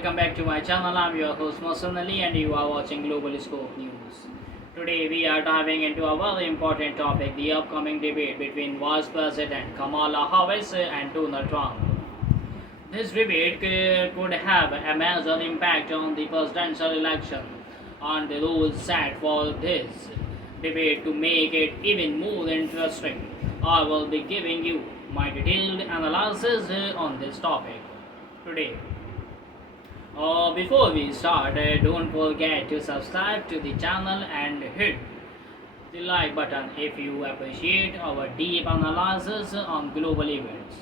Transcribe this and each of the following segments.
welcome back to my channel. I'm your host Mohsen Ali and you are watching Global Scope News. Today we are diving into a very important topic, the upcoming debate between Vice President Kamala Harris and Donald Trump. This debate could have a major impact on the presidential election and the rules set for this debate to make it even more interesting. I will be giving you my detailed analysis on this topic today. Before we start, don't forget to subscribe to the channel and hit the like button if you appreciate our deep analysis on global events.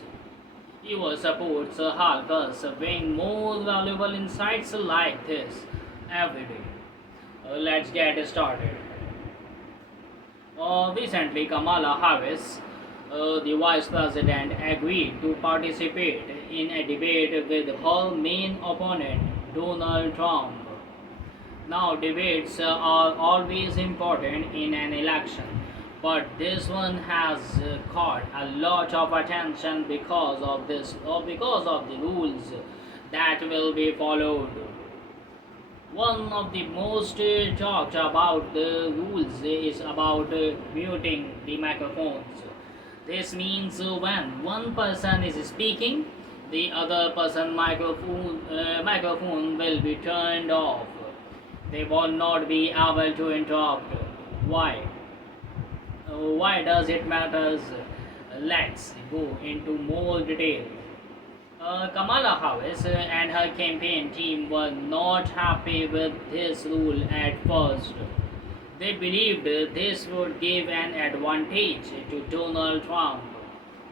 Your support helps us bring more valuable insights like this every day. Let's get started. Recently, Kamala Harris, the vice president, agreed to participate in a debate with her main opponent, Donald Trump. Now, debates are always important in an election, but this one has caught a lot of attention because of the rules that will be followed. One of the most talked about the rules is about muting the microphones. This means when one person is speaking, the other person microphone will be turned off. They will not be able to interrupt. Why? Why does it matter? Let's go into more detail. Kamala Harris and her campaign team were not happy with this rule at first. They believed this would give an advantage to Donald Trump.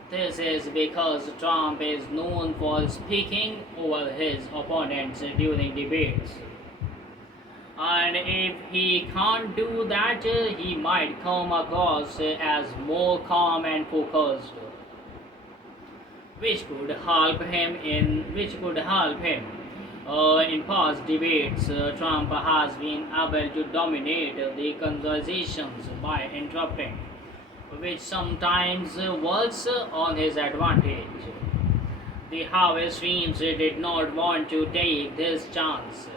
This is because Trump is known for speaking over his opponents during debates. And if he can't do that, he might come across as more calm and focused, which could help him in past debates. Trump has been able to dominate the conversations by interrupting, which sometimes works on his advantage. The Harris teams did not want to take this chance,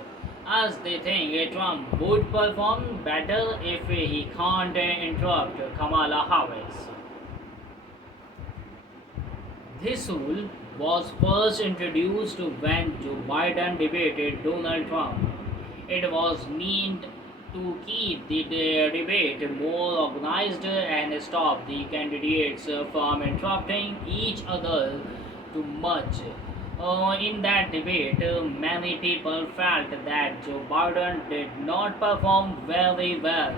as they think Trump would perform better if he can't interrupt Kamala Harris. This rule was first introduced when Joe Biden debated Donald Trump. It was meant to keep the debate more organized and stop the candidates from interrupting each other too much. In that debate, many people felt that Joe Biden did not perform very well.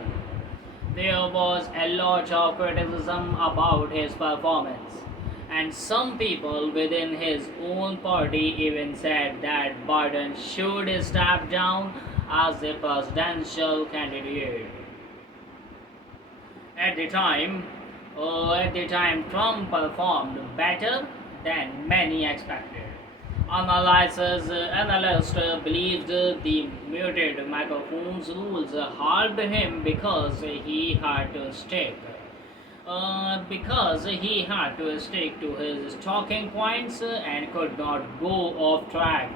There was a lot of criticism about his performance, and some people within his own party even said that Biden should step down as a presidential candidate. At the time, Trump performed better than many expected. Analysts believed the muted microphones rules helped him because he had to stick to his talking points and could not go off track.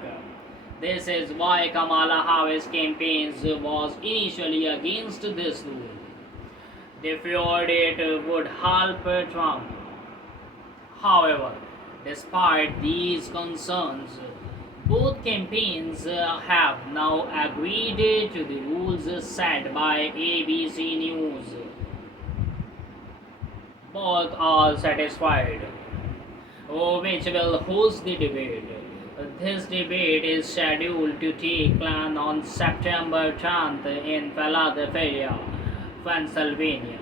This is why Kamala Harris campaigns was initially against this rule. They feared it would help Trump. However, despite these concerns, both campaigns have now agreed to the rules set by ABC News. Both are satisfied, which will host the debate. This debate is scheduled to take place on September 10th in Philadelphia, Pennsylvania.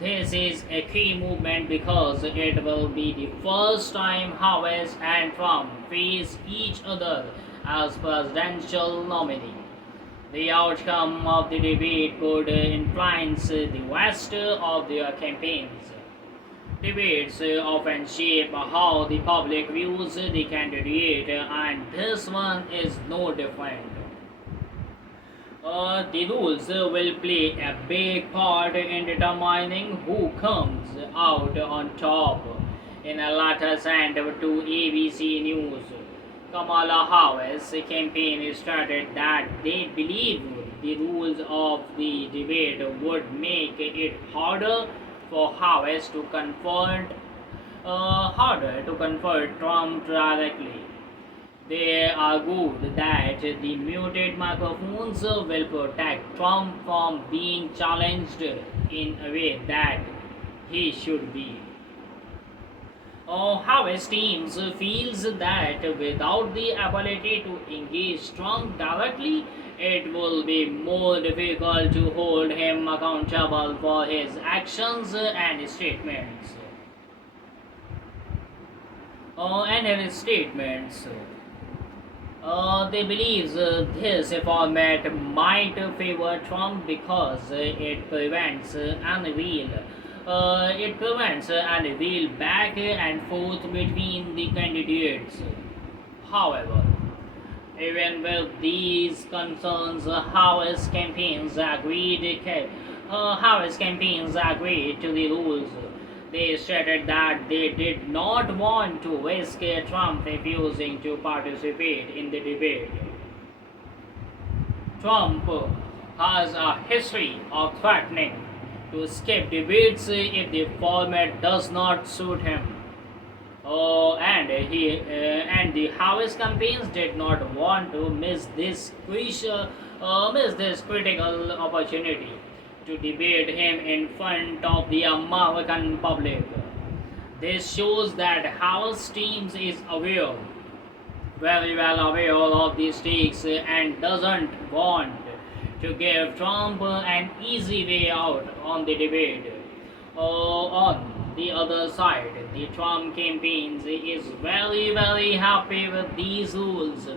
This is a key movement because it will be the first time Harris and Trump face each other as presidential nominee. The outcome of the debate could influence the rest of their campaigns. Debates often shape how the public views the candidate, and this one is no different. The rules will play a big part in determining who comes out on top. In a letter sent to ABC News, Kamala Harris campaign stated that they believe the rules of the debate would make it harder to confront Trump directly. They argued that the muted microphones will protect Trump from being challenged in a way that he should be. Harris teams feels that without the ability to engage Trump directly, it will be more difficult to hold him accountable for his actions and statements. They believe this format might favor Trump because it prevents an real back and forth between the candidates. However, even with these concerns, Harris campaigns agreed to the rules. They stated that they did not want to risk Trump refusing to participate in the debate. Trump has a history of threatening to skip debates if the format does not suit him. And the Harris campaigns did not want to miss this critical opportunity to debate him in front of the American public. This shows that Harris teams is very well aware of the stakes and doesn't want to give Trump an easy way out on the debate. On the other side, the Trump campaign is very happy with these rules.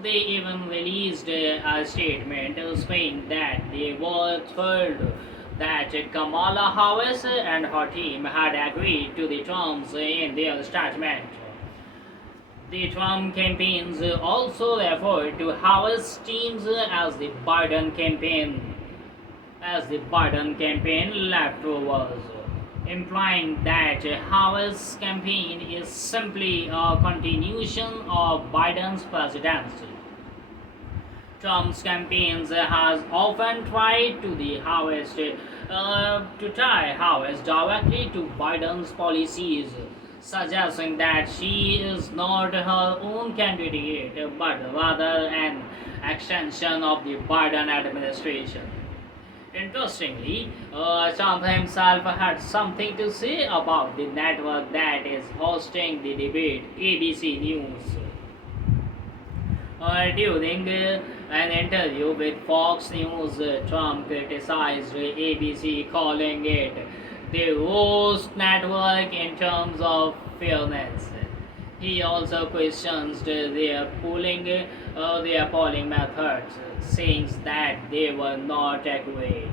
They even released a statement saying that they were thrilled that Kamala Harris and her team had agreed to the terms in their statement. The Trump campaigns also referred to Harris teams as the Biden campaign leftovers, implying that Harris' campaign is simply a continuation of Biden's presidency. Trump's campaigns has often tried to tie Harris directly to Biden's policies, suggesting that she is not her own candidate but rather an extension of the Biden administration. Interestingly, Trump himself had something to say about the network that is hosting the debate, ABC News. During an interview with Fox News, Trump criticized ABC, calling it the worst network in terms of fairness. He also questions their polling methods, saying that they were not accurate.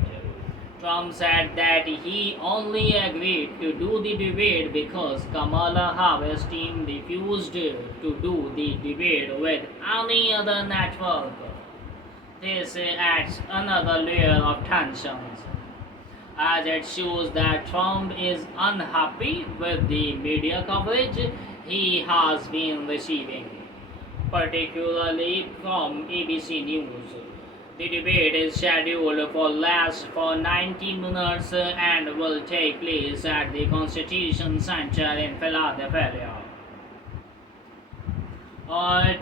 Trump said that he only agreed to do the debate because Kamala Harris' team refused to do the debate with any other network. This adds another layer of tensions, as it shows that Trump is unhappy with the media coverage he has been receiving, particularly from ABC News. The debate is scheduled for last for 90 minutes and will take place at the Constitution Center in Philadelphia.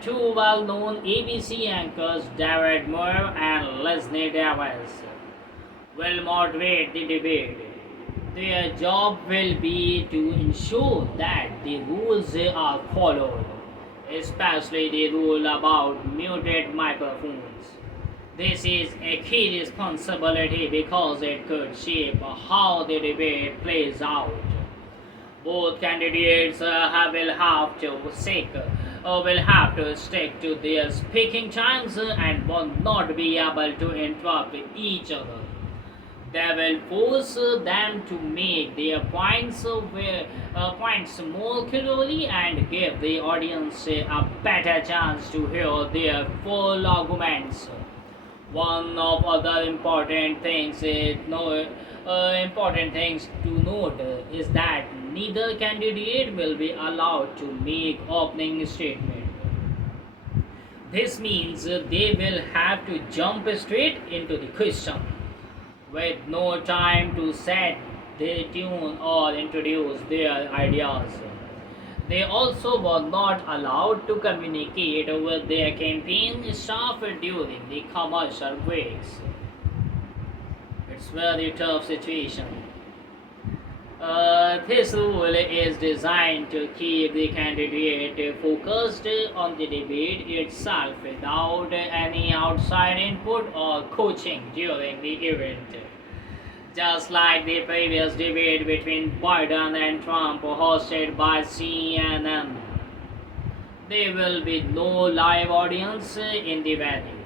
Two well-known ABC anchors, David Moore and Leslie Davis, will moderate the debate. Their job will be to ensure that the rules are followed, especially the rule about muted microphones. This is a key responsibility because it could shape how the debate plays out. Both candidates will have to stick to their speaking times and will not be able to interrupt each other. They will force them to make their points more clearly and give the audience a better chance to hear their full arguments. One of other important things to note is that neither candidate will be allowed to make opening statement. This means they will have to jump straight into the question with no time to set their tune or introduce their ideas. They also were not allowed to communicate with their campaign staff during the commercial breaks. It's very tough situation. This rule is designed to keep the candidate focused on the debate itself without any outside input or coaching during the event. Just like the previous debate between Biden and Trump hosted by CNN, there will be no live audience in the venue.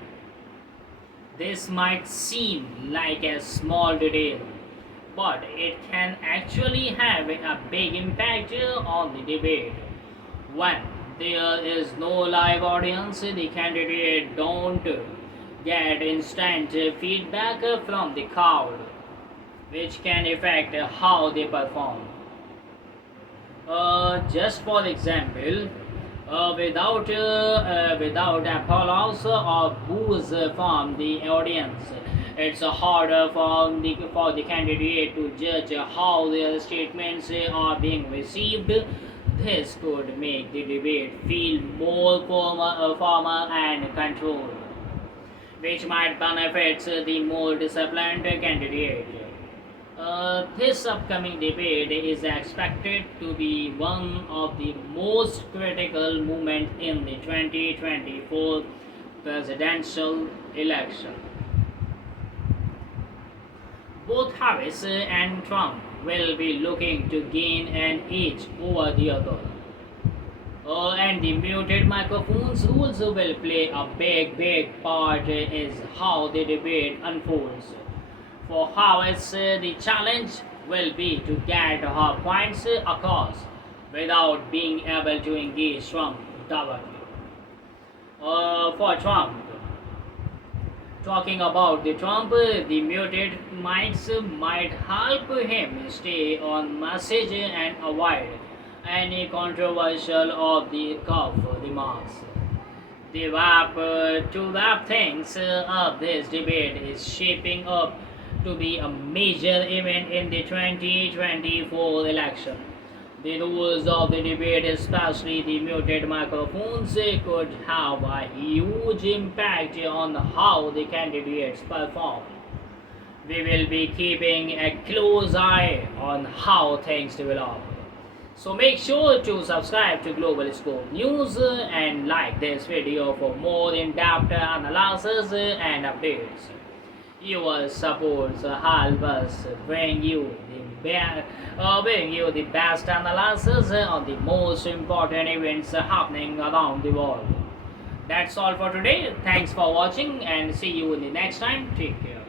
This might seem like a small detail, but it can actually have a big impact on the debate. When there is no live audience, the candidate don't get instant feedback from the crowd, which can affect how they perform. Just for example, without applause or boos from the audience, it's harder for the candidate to judge how their statements are being received. This could make the debate feel more formal and controlled, which might benefit the more disciplined candidate. This upcoming debate is expected to be one of the most critical moments in the 2024 presidential election. Both Harris and Trump will be looking to gain an edge over the other. And the muted microphones also will play a big part is how the debate unfolds. For Harris, the challenge will be to get her points across without being able to engage Trump directly. For Trump, talking about the Trump, the muted mics might help him stay on message and avoid any controversial of the cuff remarks. To wrap things up, this debate is shaping up to be a major event in the 2024 election. The rules of the debate, especially the muted microphones, could have a huge impact on how the candidates perform. We will be keeping a close eye on how things develop. So make sure to subscribe to Global Scope News and like this video for more in-depth analysis and updates. Your support help us bring you the best analysis on the most important events happening around the world. That's all for today. Thanks for watching and see you in the next time. Take care.